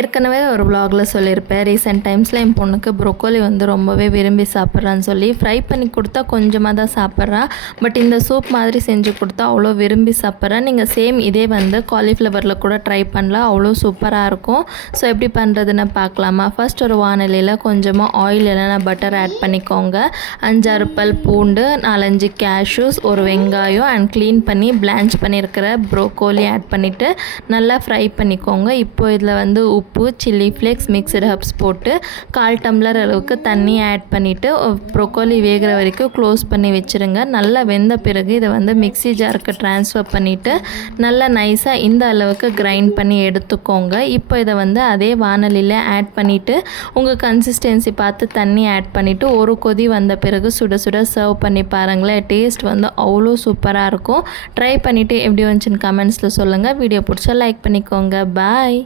ஏற்கனவே ஒரு vlogல சொல்லியிருப்பேன். ரீசெண்ட் டைம்ஸில் என் பொண்ணுக்கு ப்ரொக்கோலி வந்து ரொம்பவே விரும்பி சாப்பிட்றான்னு சொல்லி. ஃப்ரை பண்ணி கொடுத்தா கொஞ்சமாக தான் சாப்பிட்றா. பட் இந்த சூப் மாதிரி செஞ்சு கொடுத்தா அவ்வளோ விரும்பி சாப்பிட்றா. நீங்கள் சேம் இதே வந்து காலிஃப்ளவரில் கூட ட்ரை பண்ணலாம். அவ்வளோ சூப்பராக இருக்கும். ஸோ எப்படி பண்ணுறதுன்னு பார்க்கலாமா? ஃபர்ஸ்ட் ஒரு வானிலையில் கொஞ்சமாக ஆயில் இல்லைனா பட்டர் ஆட் பண்ணிக்கோங்க. 5-6 பல் பூண்டு, 4-5 கேஷ்யூஸ், ஒரு வெங்காயம் அண்ட் க்ளீன் பண்ணி பிளான்ச் பண்ணியிருக்கிற ப்ரோக்கோலி ஆட் பண்ணிவிட்டு நல்லா ஃப்ரை பண்ணிக்கோங்க. இப்போ இதில் வந்து உப்பு, சில்லி ஃப்ளேக்ஸ், மிக்ஸ்டு ஹர்ப்ஸ் போட்டு 1/4 டம்ளர் அளவுக்கு தண்ணி ஆட் பண்ணிவிட்டு ப்ரோக்கோலி வேகிற வரைக்கும் க்ளோஸ் பண்ணி வச்சுருங்க. நல்லா வெந்த பிறகு இதை வந்து மிக்ஸி ஜாருக்கு ட்ரான்ஸ்ஃபர் பண்ணிவிட்டு நல்லா நைஸாக இந்த அளவுக்கு கிரைண்ட் பண்ணி எடுத்துக்கோங்க. இப்போ இதை வந்து அதே வானலியில் ஆட் பண்ணிவிட்டு உங்கள் கன்சிஸ்டன்சி பார்த்து தண்ணி ஆட் பண்ணிவிட்டு ஒரு கொதி வந்த பிறகு சுட சுட சர்வ் பண்ணி பாருங்களேன். டேஸ்ட் வந்து அவ்வளோ சூப்பராக இருக்கும். ட்ரை பண்ணிவிட்டு எப்படி வந்துச்சுன்னு கமெண்ட்ஸில் சொல்லுங்கள். வீடியோ பிடிச்சா லைக் பண்ணிக்கோங்க. பாய்.